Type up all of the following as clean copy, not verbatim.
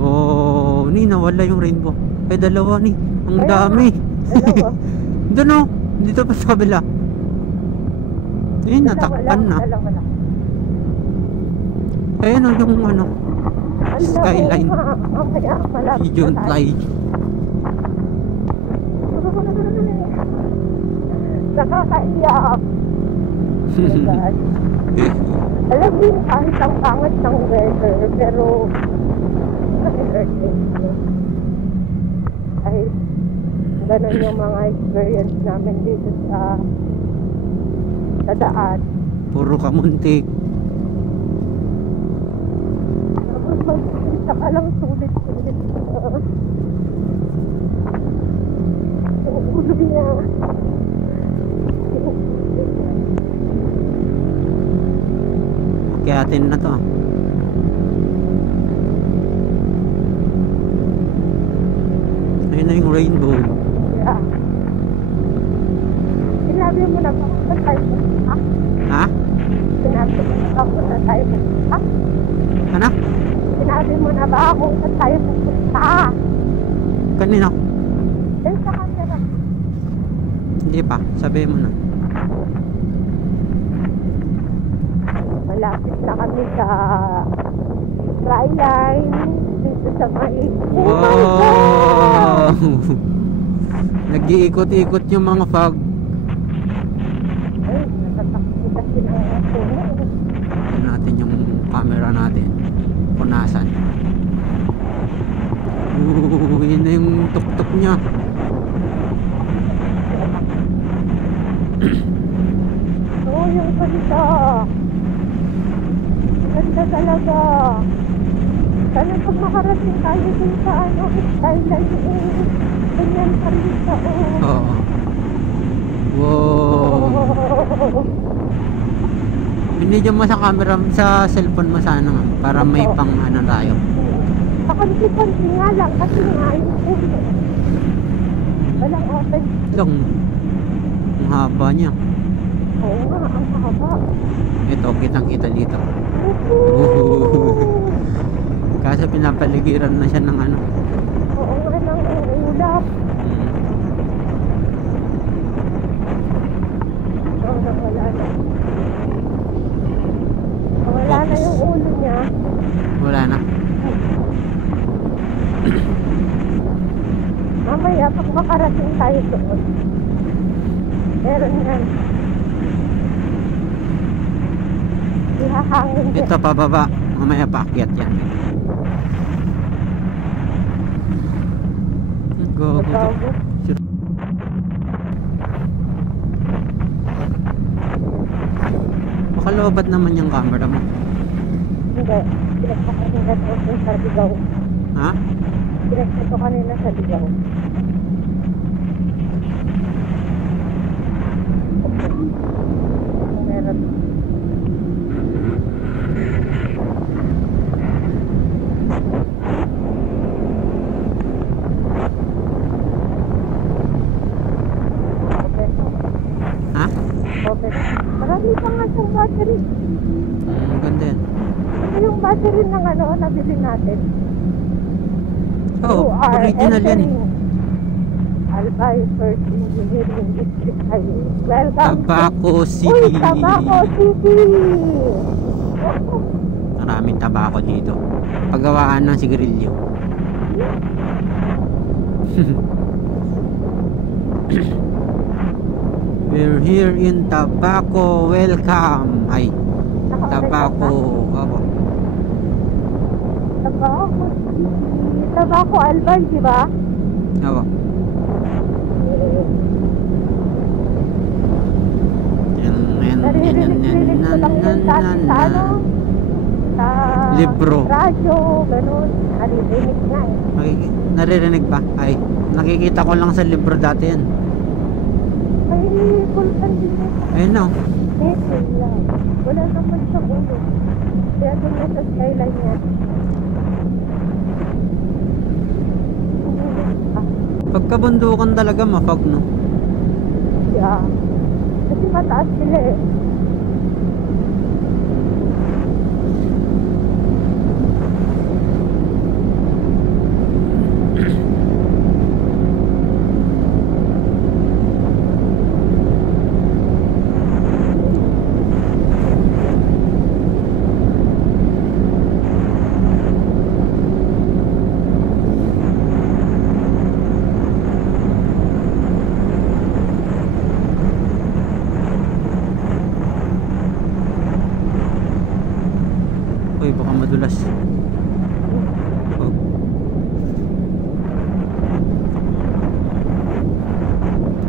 Wow, ni nawala yung rainbow. Ay, dalawa ni. Ang dami. Dalawa. Doon o. Dito pa sa kabila. Ayun, natakpan na. Ayun o, yung ano. Skyline. Pigeon fly. Nakakaiyak. Alam mo yung kahit ang pangat ng weather, pero ay ganun yung mga experience namin dito sa daan. Puro kamuntik. Tapos magkita ka lang sulit-sulit yung ulo niya. Kaya atin na to. Ayun na yung rainbow. Yeah. Sinabi mo na ba kung tayo punta? Ha? Sinabi mo na ba kung tayo punta? Ano? Sinabi mo na ba kung tayo punta? Kanino? Then sa camera. Hindi pa. Sabihin mo na. Malapit na kami sa Skyline dito sa may... Wow! Nag-iikot-ikot yung mga fog. Ay, natatakot kasi na ako. Tignan natin yung camera natin. Punasan. Yun na yung tuk-tuk niya. Oo, yung salita. Ganda talaga. Sana pag makarating tayo dun sa ano, Skyline ganyan salita. Oo. Wow. Binidyo mo sa camera, sa cellphone mo sana para may pang ano tayo. Pakunti-kunti nga lang kasi nga yung ulo. Walang open. Long. Ang haba niya. Oo nga, ang haba. Ito, kitang-kita dito. Kaso pinapaligiran na siya ng ano. Oo nga, ng ulap. Wala na. Wala na yung ulo niya. Wala na. Mamaya, pag makarating tayo doon. Meron yan. Ihahangin din. Ito pababa. Mamaya paakyat yan. Go, go, go. Makalobad naman yung camera mo. Hindi. Pinagpa kanina sa ligaw. Ha? Pinagpa kanina sa ligaw. Meron. Ha? Okay. Marami pa nga siyang battery. Ganda yan. Ano yung battery ng ano, nabili natin? Oo, original yan eh. Albay First Engineering District Highway. Welcome Tabaco to... City. Uy, Tabaco City! Maraming tabako dito. Paggawaan ng sigarilyo. We're here in Tabaco. Welcome. Ay, Tabaco. Ako. Tabaco. Tabaco Albay, di ba? Ako. Naririnig ko lang yung dati sa ano? Sa... libro. Radyo, ganun. Naririnig nga eh. Naririnig ba? Ay, nakikita ko lang sa libro dati yan. andun na. Ayun na. Nature lang. Wala naman sa ulo. Kaya doon na sa skyline niya. Pagkabundukan talaga mapag, no? Yeah. Kasi mataas sila eh. Uy, baka madulas. Oh.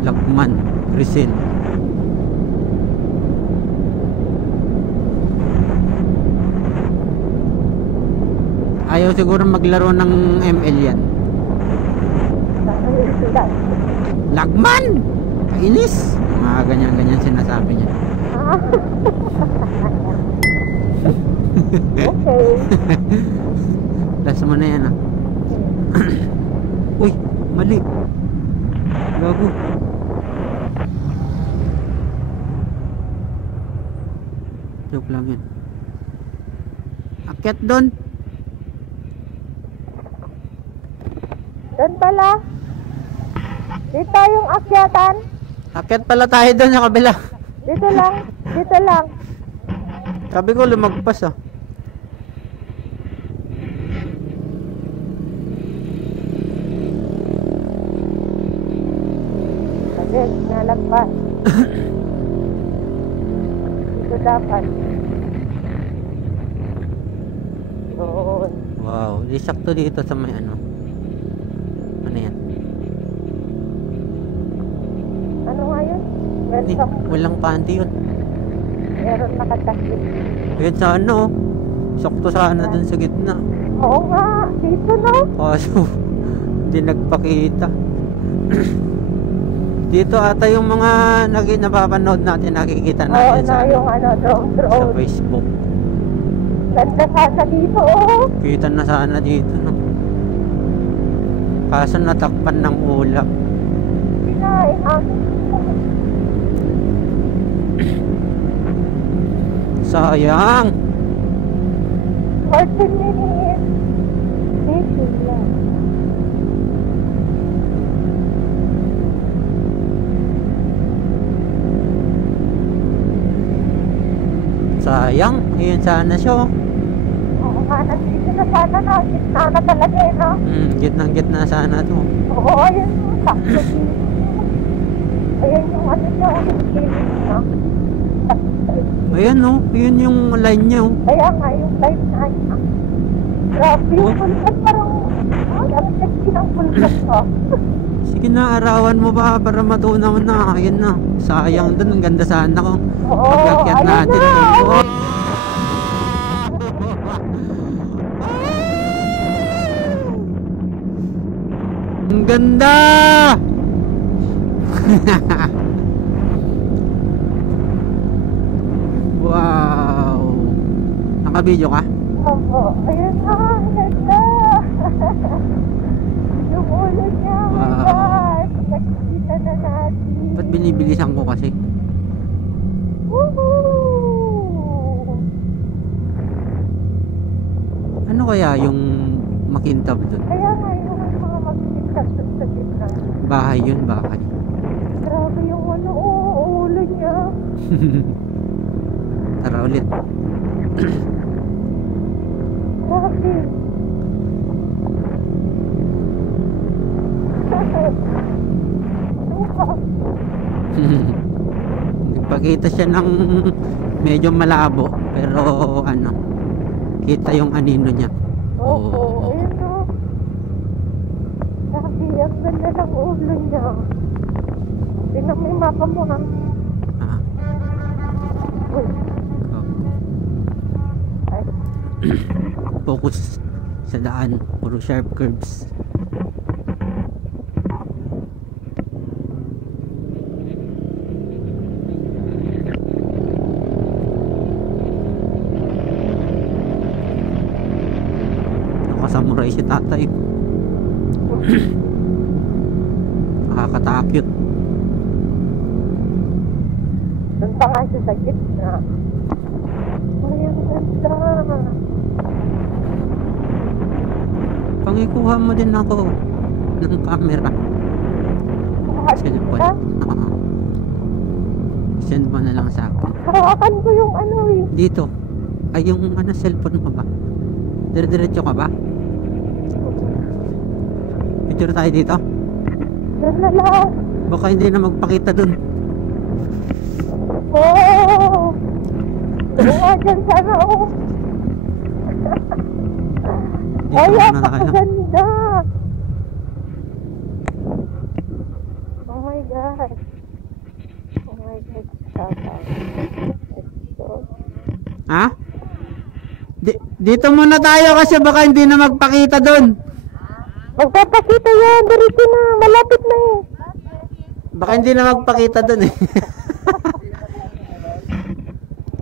Lakman, Rizal. Ayaw siguro maglaro ng ML yan. Lakman! Kainis! Mga ganyan-ganyan sinasabi niya. Okay. Lasa mo na yan, ah. Uy, mali. Gago. Joke lang yun. Akyat doon. Doon pala. Dito yung akyatan. Akyat pala tayo doon sa kabila. Dito lang. Dito lang. Sabi ko lumagpas, ah. Kasi nalagpas. Dito dapat. Doon. Wow, di sakto dito sa may ano. Ano yan? Ano nga yun? Hindi, Welcome. walang panty yun. Meron nakatakip. Kahit sa ano, sakto sana dun sa gitna. Oo nga. Dito no? Kaso, hindi nagpakita. Dito ata yung mga napapanood natin, nakikita Oo natin na yung ano, drone, sa drone. Facebook. Ganda sana dito, oh. Kita na sana dito, no? Kaso natakpan ng ulap. Sinain amin. Sayang! 14 minutes. Dito lang. Sayang! Ayun sana siya, oh. Oo nga, nandito na sana na. Gitna na talaga eh, no? Gitnang-gitna sana to. Oo, ayun yung sakto dito. Ayun yung ano niya, yung kilis niya. Ayan, no? Yun yung line niya, oh. Kaya nga, yung light na niya. Grabe yung pulkan, parang, ang sexy ng pulkan ko. Sige na, arawan mo ba para matunaw na. Ayun na. Sayang dun. Ang ganda sana ko. Oo, Pag-akyat ayun natin na. dun. Oh! Ang ganda! Wow! Naka-video ka? Oo, ayun na, ang ganda. Yung ulo niya, oh my Wow. God. Nakikita na natin. Ba't binibilisan ko kasi? Woohoo! Ano kaya yung makintab dun? Kaya nga yung mga magsikas sa gitna. Bahay yun, bahay. Grabe yung ano, ulo niya. Tara ulit. Grabe. Nagpakita siya ng medyo malabo, pero ano, kita yung anino niya. Oo, ayun o. Grabe, ang ganda ng ulo niya. Tingnan mo yung mapa mo ha. Ah, Uy, oh. ay. Focus sa daan, puro sharp curves. samurai si tatay. Nakakatakot. Doon pa nga siya sa gitna. Ay, ang ganda. Pangikuha mo din ako ng camera. Cellphone. Oo. Send mo na lang sa akin. Hawakan ko yung ano eh. Dito. Ay, yung ano, cellphone mo ba? Dire-diretso ka ba? Picture tayo dito. Doon na lang. Baka hindi na magpakita dun. Oh! Oo nga dyan sana oh. Dito Ay, muna tayo. napakaganda. Oh my God. Oh my God. Ha? Dito muna tayo kasi baka hindi na magpakita dun. Magpapakita yan. Diretso na. Malapit na eh. Baka hindi na magpakita dun eh.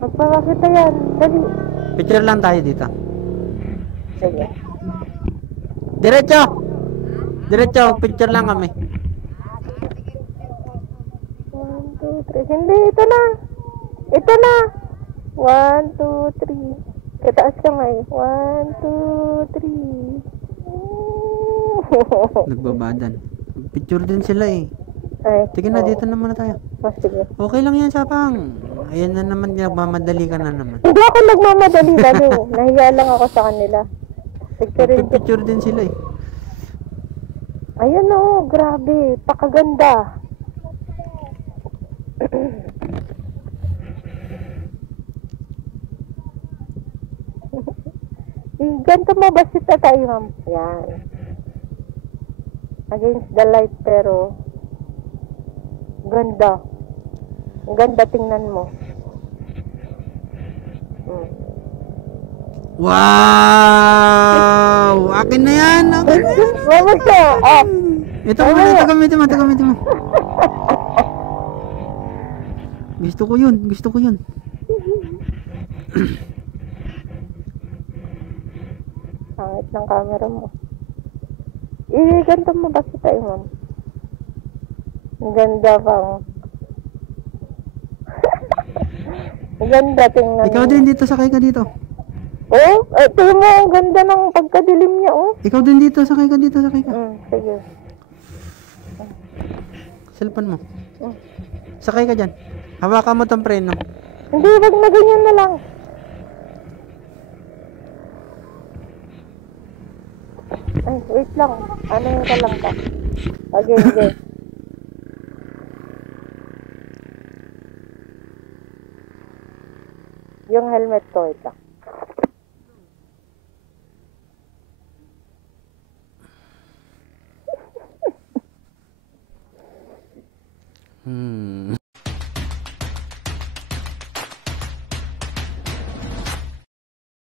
Magpapakita yan. Dali. Picture lang tayo dito. Sige. Diretso! Diretso, picture lang kami. 1, 2, 3. Hindi, ito na. Ito na. 1, 2, 3. Kataas kamay. 1, 2, 3. Nagbabadan. Picture din sila eh. Ay, Sige na, dito na muna tayo. Oh, sige. Okay lang yan, Sapang. Ayan na naman, nagmamadali ka na naman. Hindi ako nagmamadali, baliw. Nahiya lang ako sa kanila. Picture Picture din sila eh. Ayun oh, grabe. Pakaganda. Ganito mo ba si tatay, ma'am? Yan. Against the light, pero ganda. Ang ganda, tingnan mo. Wow! Akin na yan! Akin na yan! Mama siya! Ah! Ito mo na, ito gamitin mo, ito gamitin mo. Gusto ko yun, gusto ko yun. Pangit ng camera mo. Ganito mo ba kita eh, ma'am? Ang ganda pang. Ang ganda, tingnan Ikaw mo. din dito, sakay ka dito. Oh, tingnan mo, ang ganda ng pagkadilim niya, oh. Ikaw din dito, sakay ka dito, sakay ka. Sige. Cellphone mo. Mm. Sakay ka dyan. Hawakan mo tong preno. Hindi, wag na ganyan na lang. Ay, wait lang. Ano yung kalang ka? Okay, okay. Yung helmet ko, ito. Hmm.